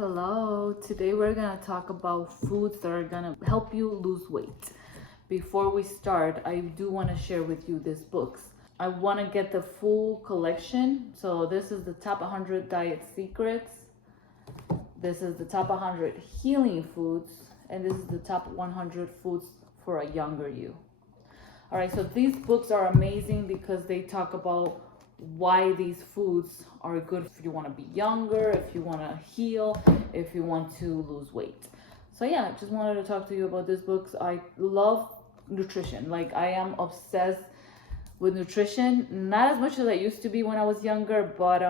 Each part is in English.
Hello, today we're gonna talk about foods that are gonna help you lose weight. Before we start, I do want to share with you these books. I want to get the full collection. So this is the top 100 diet secrets. This is the top 100 healing foods, and this is the top 100 foods for a younger you. All right, so these books are amazing because they talk about why these foods are good if you want to be younger, if you want to heal, if you want to lose weight. So yeah, just wanted to talk to you about these books. I love nutrition. Like I am obsessed with nutrition, not as much as I used to be when I was younger, but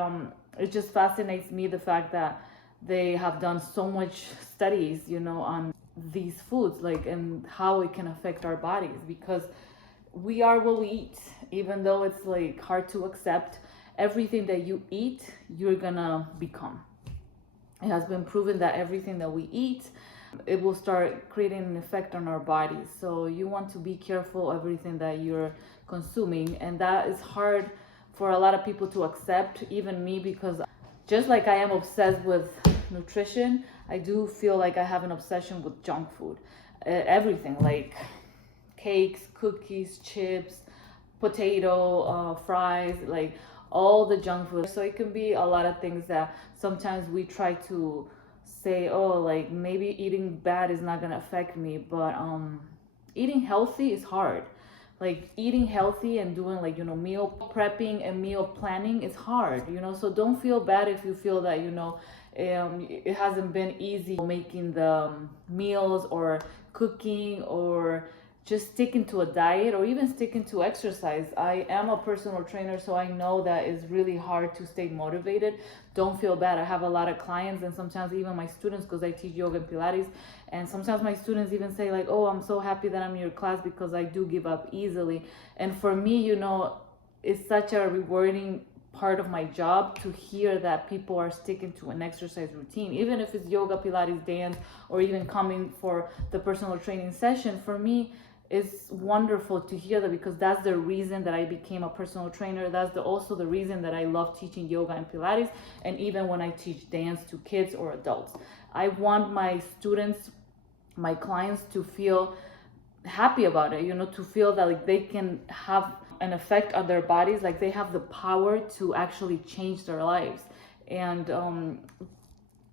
it just fascinates me the fact that they have done so much studies, on these foods, like and how it can affect our bodies because we are what we eat. Even though it's like hard to accept, everything that you eat you're gonna become. It has been proven that everything that we eat, it will start creating an effect on our bodies. So you want to be careful everything that you're consuming, and that is hard for a lot of people to accept, even me, because just like I am obsessed with nutrition, I do feel like I have an obsession with junk food. Everything like cakes, cookies, chips, fries, like all the junk food. So it can be a lot of things that sometimes we try to say, oh, like maybe eating bad is not gonna affect me, but eating healthy is hard. Like eating healthy and doing like meal prepping and meal planning is hard. So don't feel bad if you feel that it hasn't been easy making the meals or cooking or just sticking to a diet or even sticking to exercise. I am a personal trainer, so I know that it's really hard to stay motivated. Don't feel bad. I have a lot of clients and sometimes even my students, because I teach yoga and Pilates, and sometimes my students even say like, oh, I'm so happy that I'm in your class because I do give up easily. And for me, it's such a rewarding part of my job to hear that people are sticking to an exercise routine, even if it's yoga, Pilates, dance, or even coming for the personal training session. For me, it's wonderful to hear that because that's the reason that I became a personal trainer. That's also the reason that I love teaching yoga and Pilates, and even when I teach dance to kids or adults. I want my students, my clients, to feel happy about it, to feel that like they can have an effect on their bodies, like they have the power to actually change their lives. And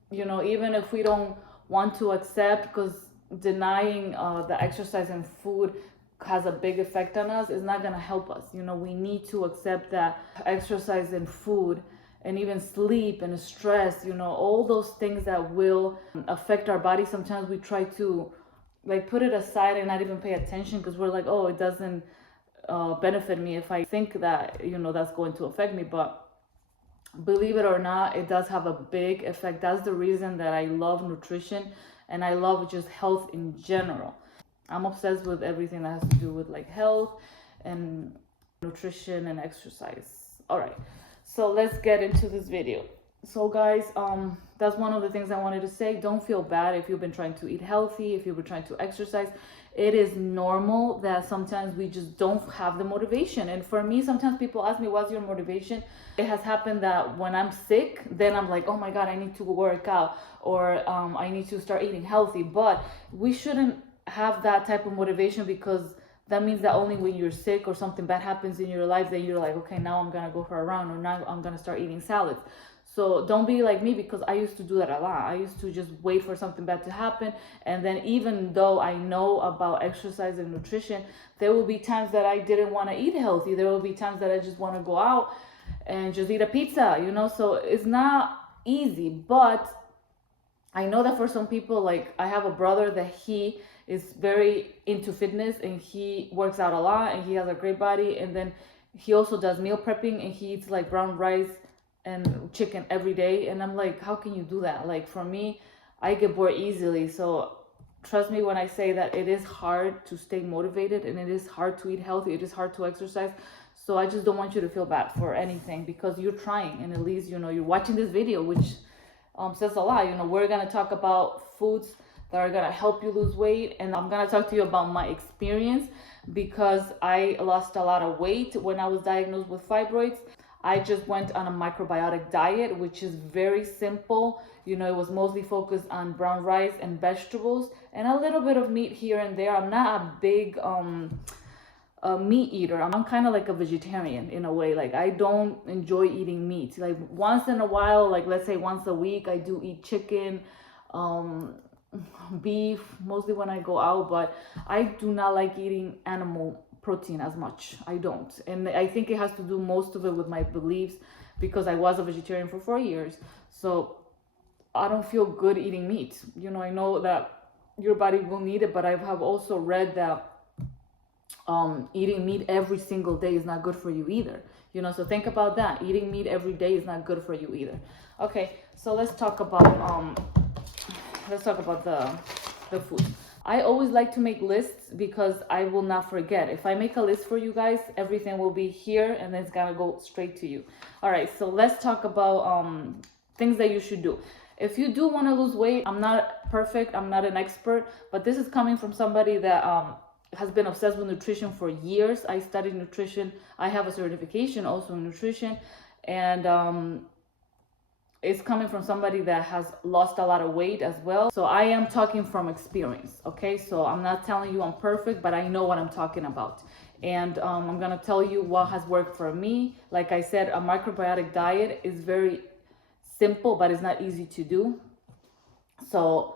even if we don't want to accept, because denying the exercise and food has a big effect on us, is not going to help us. We need to accept that exercise and food and even sleep and stress, all those things that will affect our body, sometimes we try to like put it aside and not even pay attention because we're like, oh, it doesn't benefit me if I think that that's going to affect me. But believe it or not, it does have a big effect. That's the reason that I love nutrition and I love just health in general. I'm obsessed with everything that has to do with like health and nutrition and exercise. All right, so let's get into this video. So guys, that's one of the things I wanted to say. Don't feel bad if you've been trying to eat healthy, if you've been trying to exercise. It is normal that sometimes we just don't have the motivation. And for me, sometimes people ask me, what's your motivation? It has happened that when I'm sick, then I'm like, oh my God, I need to work out, or I need to start eating healthy. But we shouldn't have that type of motivation, because that means that only when you're sick or something bad happens in your life, then you're like, okay, now I'm gonna go for a run, or now I'm gonna start eating salads. So don't be like me, because I used to do that a lot. I used to just wait for something bad to happen. And then even though I know about exercise and nutrition, there will be times that I didn't want to eat healthy. There will be times that I just want to go out and just eat a pizza, So it's not easy. But I know that for some people, like I have a brother that he is very into fitness and he works out a lot and he has a great body. And then he also does meal prepping and he eats like brown rice and chicken every day. And I'm like, how can you do that? Like for me, I get bored easily. So trust me when I say that it is hard to stay motivated and it is hard to eat healthy. It is hard to exercise. So I just don't want you to feel bad for anything, because you're trying, and at least you're watching this video, which says a lot. We're gonna talk about foods that are gonna help you lose weight, and I'm gonna talk to you about my experience, because I lost a lot of weight when I was diagnosed with fibroids. I just went on a microbiotic diet, which is very simple. You know, it was mostly focused on brown rice and vegetables and a little bit of meat here and there. I'm not a big a meat eater. I'm kind of like a vegetarian in a way. Like, I don't enjoy eating meat. Like, once in a while, like let's say once a week, I do eat chicken, um, beef, mostly when I go out, but I do not like eating animal protein as much. I don't. And I think it has to do most of it with my beliefs, because I was a vegetarian for 4 years. So I don't feel good eating meat. You know, I know that your body will need it, but I have also read that eating meat every single day is not good for you either. You know, so think about that. Eating meat every day is not good for you either. Okay, so let's talk about the food. I always like to make lists because I will not forget. If I make a list for you guys, everything will be here and then it's gonna go straight to you. All right, so let's talk about things that you should do. If you do want to lose weight, I'm not perfect, I'm not an expert, but this is coming from somebody that has been obsessed with nutrition for years. I studied nutrition. I have a certification also in nutrition, and it's coming from somebody that has lost a lot of weight as well. So I am talking from experience, okay? So I'm not telling you I'm perfect, but I know what I'm talking about. And I'm gonna tell you what has worked for me. Like I said, a microbiotic diet is very simple, but it's not easy to do. So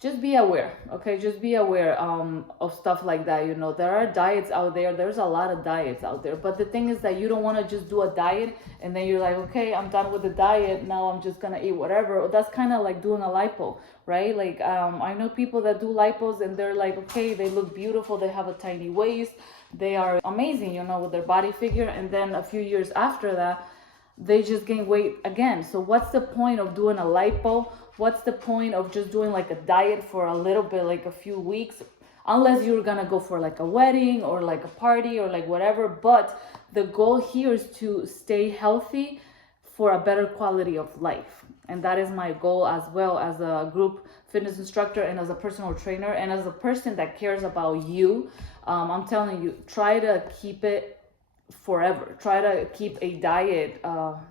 just be aware, okay? Just be aware of stuff like that. You know, there are diets out there. There's a lot of diets out there. But the thing is that you don't want to just do a diet and then you're like, okay, I'm done with the diet. Now I'm just going to eat whatever. That's kind of like doing a lipo, right? Like I know people that do lipos and they're like, okay, they look beautiful. They have a tiny waist. They are amazing, you know, with their body figure. And then a few years after that, they just gain weight again. So what's the point of doing a lipo? What's the point of just doing like a diet for a little bit, like a few weeks, unless you're gonna go for like a wedding or like a party or like whatever. But the goal here is to stay healthy for a better quality of life. And that is my goal as well, as a group fitness instructor and as a personal trainer and as a person that cares about you. I'm telling you, try to keep it forever. Try to keep a diet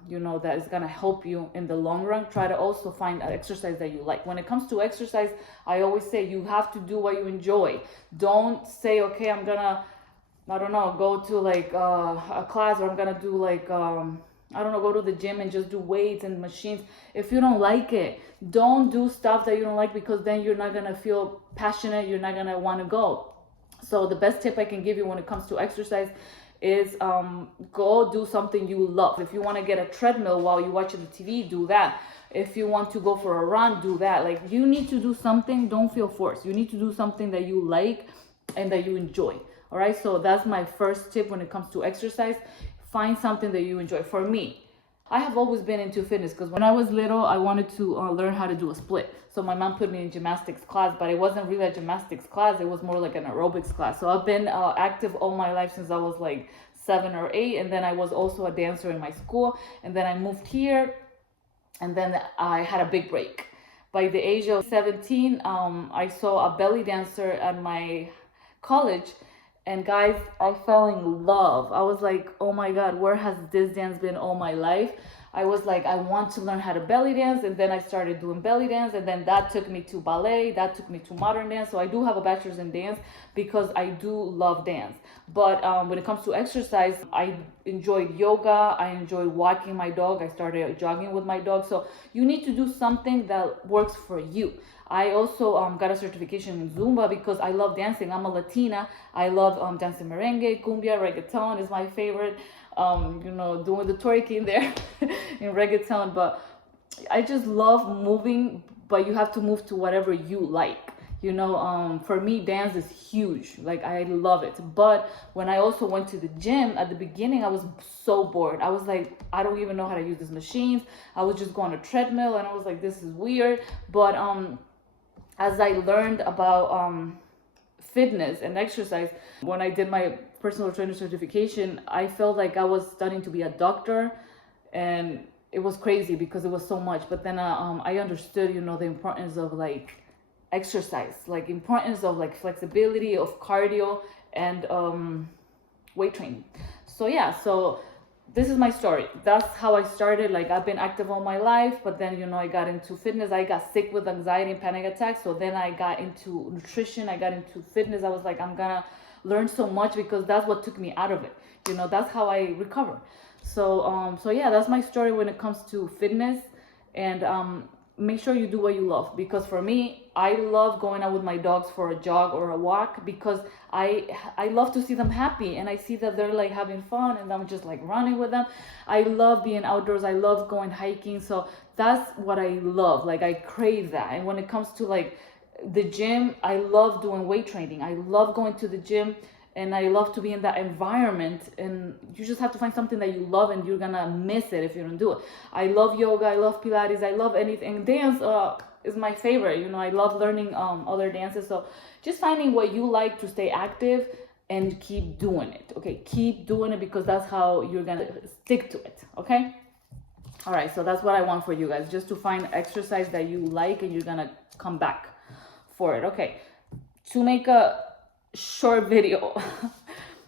you know, that is gonna help you in the long run. Try to also find an exercise that you like. When it comes to exercise, I always say you have to do what you enjoy. Don't say, okay, I'm gonna, I don't know, go to like a class, or I'm gonna do like I don't know, go to the gym and just do weights and machines. If you don't like it, don't do stuff that you don't like, because then you're not gonna feel passionate, you're not gonna want to go. So the best tip I can give you when it comes to exercise is go do something you love. If you want to get a treadmill while you watch the TV, do that. If you want to go for a run, do that. Like, you need to do something. Don't feel forced. You need to do something that you like and that you enjoy. All right, so that's my first tip when it comes to exercise. Find something that you enjoy. For me, I have always been into fitness because when I was little, I wanted to learn how to do a split. So my mom put me in gymnastics class, but it wasn't really a gymnastics class. It was more like an aerobics class. So I've been active all my life since I was like 7 or 8. And then I was also a dancer in my school. And then I moved here. And then I had a big break. By the age of 17, I saw a belly dancer at my college. And guys, I fell in love. I was like, oh my God, where has this dance been all my life? I was like, I want to learn how to belly dance. And then I started doing belly dance. And then that took me to ballet. That took me to modern dance. So I do have a bachelor's in dance because I do love dance. But when it comes to exercise, I enjoyed yoga. I enjoyed walking my dog. I started jogging with my dog. So you need to do something that works for you. I also got a certification in Zumba because I love dancing. I'm a Latina. I love dancing merengue, cumbia, reggaeton is my favorite. You know, doing the twerking there in reggaeton. But I just love moving, but you have to move to whatever you like. You know, for me, dance is huge. Like, I love it. But when I also went to the gym, at the beginning, I was so bored. I was like, I don't even know how to use these machines. I was just going on a treadmill, and I was like, this is weird. But as I learned about fitness and exercise, when I did my personal trainer certification, I felt like I was starting to be a doctor, and it was crazy because it was so much. But then I understood, you know, the importance of like exercise, like importance of like flexibility, of cardio, and weight training. So yeah, so this is my story. That's how I started. Like, I've been active all my life, but then, you know, I got into fitness. I got sick with anxiety and panic attacks. So then I got into nutrition. I got into fitness. I was like, I'm gonna learn so much, because that's what took me out of it. You know, that's how I recovered. So yeah, that's my story when it comes to fitness. And make sure you do what you love, because for me, I love going out with my dogs for a jog or a walk, because I love to see them happy, and I see that they're like having fun, and I'm just like running with them. I love being outdoors. I love going hiking. So that's what I love. Like, I crave that. And when it comes to like the gym, I love doing weight training. I love going to the gym, and I love to be in that environment. And you just have to find something that you love, and you're gonna miss it if you don't do it. I love yoga. I love Pilates. I love anything. Dance is my favorite. You know, I love learning other dances. So just finding what you like to stay active and keep doing it. Okay, keep doing it, because that's how you're gonna stick to it. Okay. All right. So that's what I want for you guys, just to find exercise that you like, and you're gonna come back for it. Okay. To make a short video,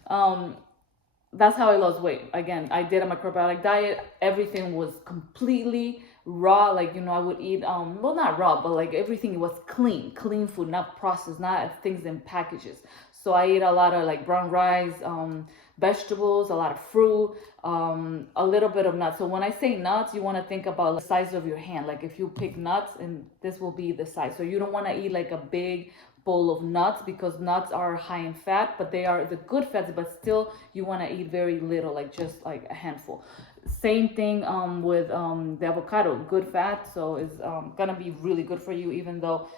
that's how I lost weight. Again, I did a macrobiotic diet. Everything was completely raw. Like, you know, I would eat well, not raw, but like everything was clean food, not processed, not things in packages. So I ate a lot of like brown rice, vegetables, a lot of fruit, a little bit of nuts. So when I say nuts, you want to think about the size of your hand. Like, if you pick nuts, and this will be the size. So you don't want to eat like a big bowl of nuts, because nuts are high in fat, but they are the good fats, but still you want to eat very little, like just like a handful. Same thing with the avocado, good fat. So it's gonna be really good for you, even though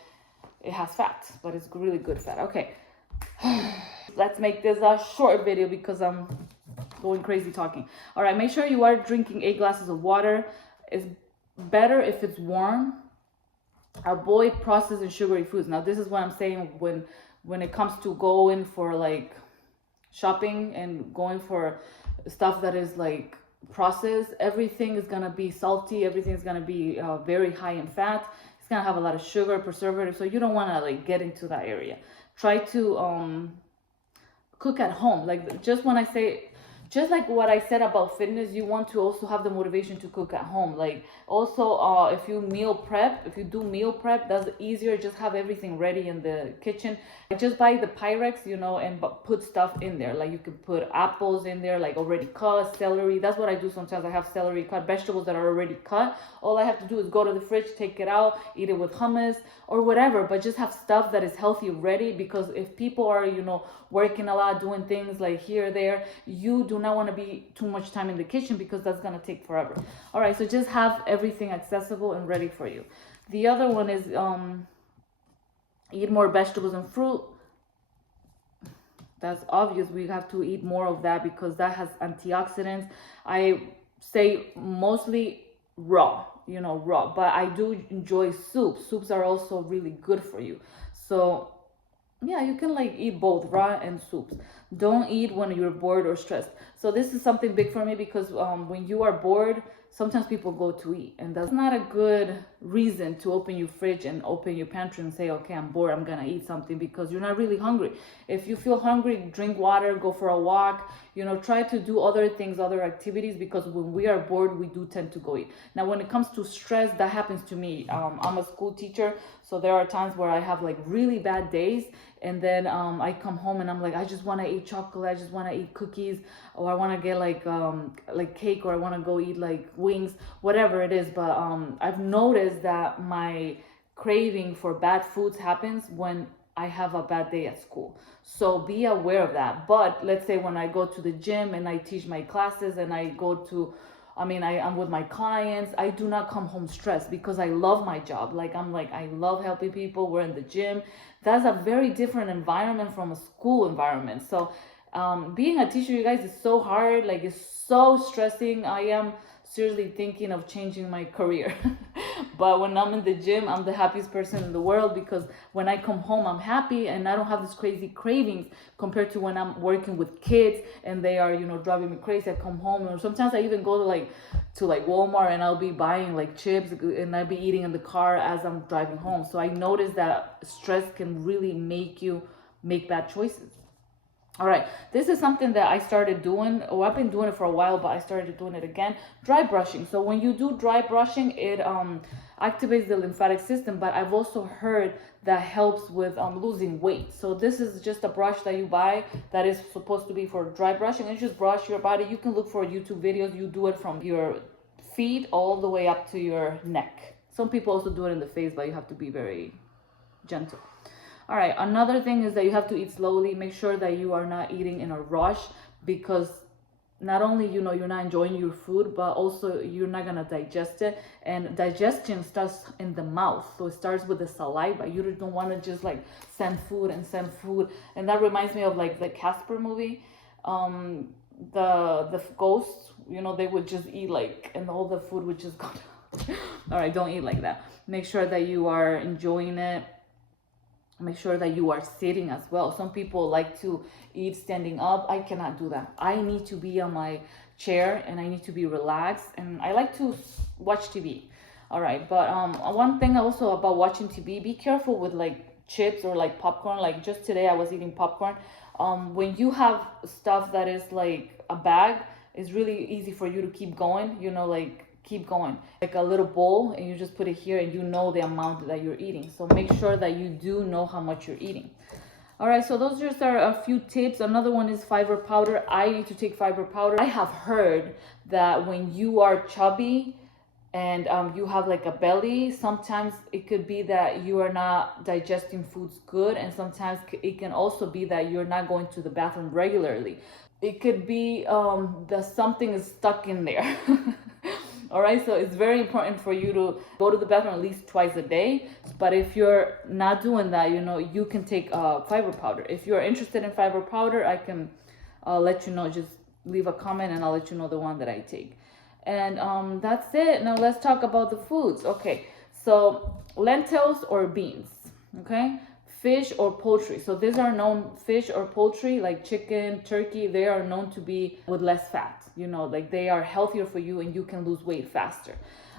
it has fat, but it's really good fat. Okay. Let's make this a short video, because I'm going crazy talking. All right, make sure you are drinking 8 glasses of water. It's better if it's warm. Avoid processed and sugary foods. Now, this is what I'm saying when it comes to going for like shopping and going for stuff that is like processed. Everything is gonna be salty. Everything is gonna be very high in fat. It's gonna have a lot of sugar, preservative. So you don't want to like get into that area. Try to cook at home. Like, just when I say, just like what I said about fitness, you want to also have the motivation to cook at home. Like, also, if you do meal prep, that's easier. Just have everything ready in the kitchen. Just buy the Pyrex, you know, and put stuff in there. Like, you can put apples in there, like already cut, celery. That's what I do sometimes. I have celery cut, vegetables that are already cut. All I have to do is go to the fridge, take it out, eat it with hummus or whatever. But just have stuff that is healthy ready, because if people are, you know, working a lot, doing things like here, there, you do not want to be too much time in the kitchen, because that's going to take forever. All right, so just have everything accessible and ready for you. The other one is eat more vegetables and fruit. That's obvious. We have to eat more of that, because that has antioxidants. I say mostly raw, you know, raw, but I do enjoy soups. Soups are also really good for you. So yeah, you can like eat both raw and soups. Don't eat when you're bored or stressed. So this is something big for me, because when you are bored, sometimes people go to eat, and that's not a good reason to open your fridge and open your pantry and say, okay, I'm bored, I'm gonna eat something, because you're not really hungry. If you feel hungry, drink water, go for a walk, you know, try to do other things, other activities, because when we are bored, we do tend to go eat. Now, when it comes to stress, that happens to me. I'm a school teacher, so there are times where I have like really bad days, and then I come home and I'm like, I just want to eat chocolate, I just want to eat cookies, or I want to get like cake, or I want to go eat like wings, whatever it is. But I've noticed that my craving for bad foods happens when I have a bad day at school. So be aware of that. But let's say when I go to the gym and I teach my classes, and I go to, I'm with my clients, I do not come home stressed, because I love my job. I love helping people. We're in the gym. That's a very different environment from a school environment. So being a teacher, you guys, is so hard. Like, it's so stressing. I am seriously thinking of changing my career. But when I'm in the gym, I'm the happiest person in the world, because when I come home, I'm happy, and I don't have this crazy cravings compared to when I'm working with kids and they are, you know, driving me crazy. I come home, or sometimes I even go to Walmart, and I'll be buying like chips, and I'll be eating in the car as I'm driving home. So I noticed that stress can really make you make bad choices. All right, this is something that I started doing, or I've been doing it for a while, but I started doing it again. Dry brushing. So when you do dry brushing, it activates the lymphatic system, but I've also heard that helps with losing weight. So this is just a brush that you buy that is supposed to be for dry brushing, and you just brush your body. You can look for YouTube videos. You do it from your feet all the way up to your neck. Some people also do it in the face, but you have to be very gentle. All right, another thing is that you have to eat slowly. Make sure that you are not eating in a rush, because not only you're not enjoying your food, but also you're not gonna digest it. And digestion starts in the mouth, so it starts with the saliva. You don't want to just like send food and send food. And that reminds me of like the Casper movie. The ghosts, they would just eat like, and all the food would just go down. All right, don't eat like that. Make sure that you are enjoying it. Make sure that you are sitting as well. Some people like to eat standing up. I cannot do that. I need to be on my chair and I need to be relaxed, and I like to watch TV. All right, but one thing also about watching TV, be careful with like chips or like popcorn. Like just today I was eating popcorn. When you have stuff that is like a bag, it's really easy for you to keep going, like keep going, like a little bowl, and you just put it here and you know the amount that you're eating. So make sure that you do know how much you're eating. All right, so those just are a few tips. Another one is fiber powder. I need to take fiber powder. I have heard that when you are chubby and you have like a belly, sometimes it could be that you are not digesting foods good, and sometimes it can also be that you're not going to the bathroom regularly. It could be that something is stuck in there. All right, so it's very important for you to go to the bathroom at least twice a day. But if you're not doing that, you can take fiber powder. If you're interested in fiber powder, I can let you know. Just leave a comment and I'll let you know the one that I take. And that's it. Now let's talk about the foods. Okay, so lentils or beans, okay? Fish or poultry. So these are known, fish or poultry, like chicken, turkey, they are known to be with less fat. Like they are healthier for you and you can lose weight faster.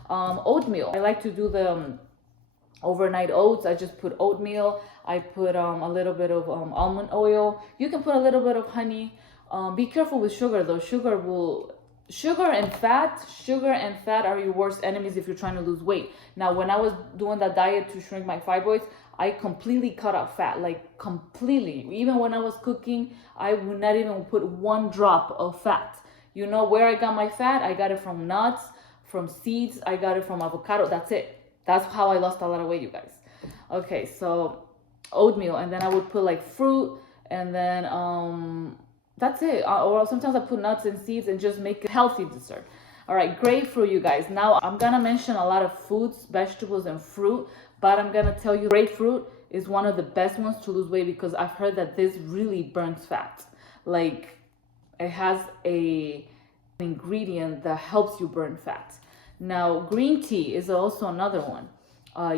Oatmeal. I like to do the overnight oats. I just put oatmeal. I put a little bit of almond oil. You can put a little bit of honey. Be careful with sugar though. Sugar and fat are your worst enemies if you're trying to lose weight. Now, when I was doing that diet to shrink my fibroids, I completely cut out fat, like completely. Even when I was cooking, I would not even put one drop of fat. Where I got my fat? I got it from nuts, from seeds, I got it from avocado. That's it. That's how I lost a lot of weight, you guys. Okay, so oatmeal, and then I would put like fruit, and then that's it. Or sometimes I put nuts and seeds and just make a healthy dessert. All right, grapefruit, you guys. Now I'm gonna mention a lot of foods, vegetables, and fruit, but I'm gonna tell you grapefruit is one of the best ones to lose weight, because I've heard that this really burns fat. Like it has an ingredient that helps you burn fat. Now green tea is also another one.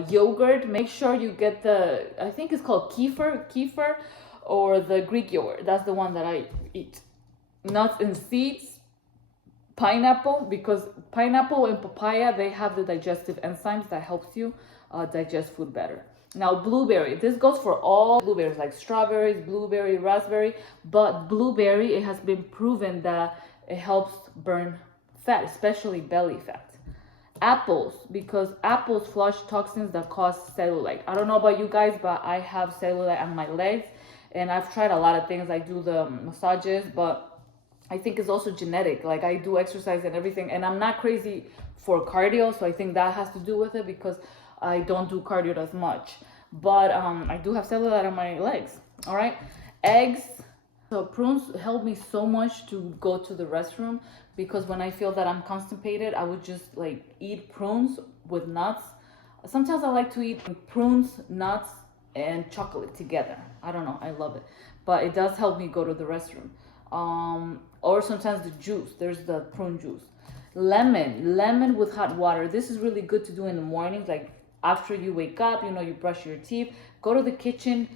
Yogurt, make sure you get I think it's called kefir, or the Greek yogurt. That's the one that I eat. Nuts and seeds. Pineapple, because pineapple and papaya, they have the digestive enzymes that helps you digest food better. Now blueberry, this goes for all blueberries, like strawberries, blueberry, raspberry, but blueberry, it has been proven that it helps burn fat, especially belly fat. Apples, because apples flush toxins that cause cellulite. I don't know about you guys, but I have cellulite on my legs, and I've tried a lot of things. I do the massages, but I think it's also genetic. Like I do exercise and everything, and I'm not crazy for cardio, so I think that has to do with it, because I don't do cardio as much. But I do have cellulite on my legs. All right, eggs. So prunes help me so much to go to the restroom, because when I feel that I'm constipated, I would just like eat prunes with nuts. Sometimes I like to eat prunes, nuts, and chocolate together. I don't know, I love it, but it does help me go to the restroom. Or sometimes the juice, there's the prune juice. Lemon with hot water. This is really good to do in the mornings, like after you wake up, you brush your teeth, go to the kitchen,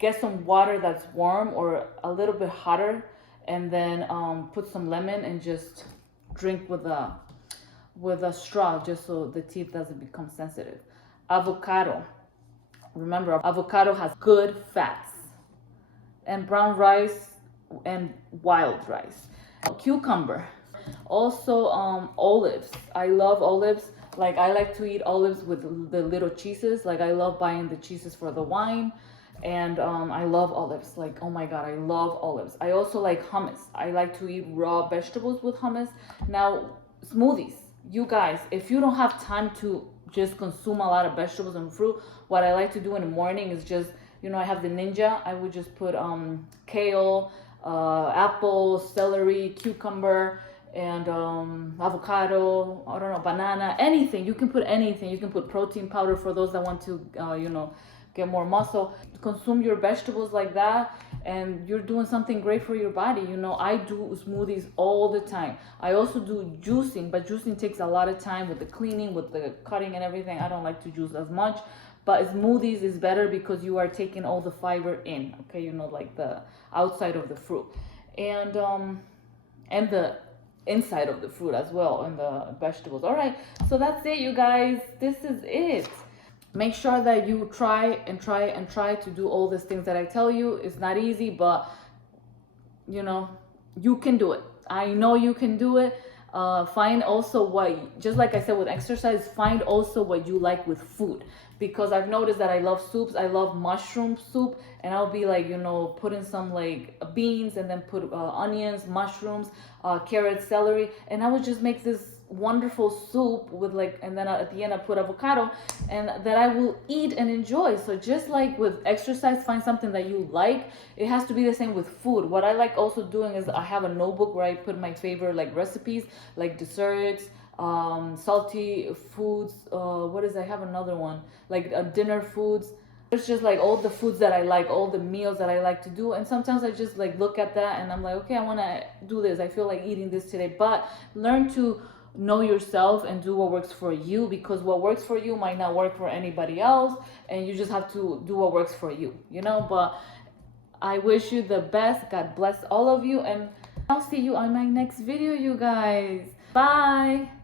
get some water that's warm or a little bit hotter, and then put some lemon and just drink with a straw, just so the teeth doesn't become sensitive. Avocado. Remember, avocado has good fats. and brown rice and wild rice. Cucumber. Also, olives. I love olives. Like, I like to eat olives with the little cheeses. Like, I love buying the cheeses for the wine. And I love olives. Like, oh my God, I love olives. I also like hummus. I like to eat raw vegetables with hummus. Now, smoothies. You guys, if you don't have time to just consume a lot of vegetables and fruit, what I like to do in the morning is just, I have the Ninja. I would just put kale, apple, celery, cucumber, and avocado, I don't know, banana, anything. You can put anything. You can put protein powder for those that want to, get more muscle. Consume your vegetables like that, and you're doing something great for your body. I do smoothies all the time. I also do juicing, but juicing takes a lot of time with the cleaning, with the cutting and everything. I don't like to juice as much. But smoothies is better because you are taking all the fiber in, okay? Like the outside of the fruit, and the inside of the fruit as well, and the vegetables. All right, so that's it, you guys. This is it. Make sure that you try to do all these things that I tell you. It's not easy, but you can do it. I know you can do it. Find also just like I said with exercise, find also what you like with food, because I've noticed that I love soups. I love mushroom soup, and I'll be like, put in some like beans, and then put onions, mushrooms, carrots, celery, and I would just make this wonderful soup with and then at the end I put avocado, and that I will eat and enjoy. So just like with exercise, find something that you like. It has to be the same with food. What I like also doing is I have a notebook where I put my favorite recipes, like desserts, salty foods, I have another one, dinner foods. It's just all the foods that I like, all the meals that I like to do. And sometimes I just look at that and I'm like, okay, I want to do this. I feel like eating this today. But learn to know yourself and do what works for you, because what works for you might not work for anybody else, and you just have to do what works for you, but I wish you the best. God bless all of you, and I'll see you on my next video, you guys. Bye.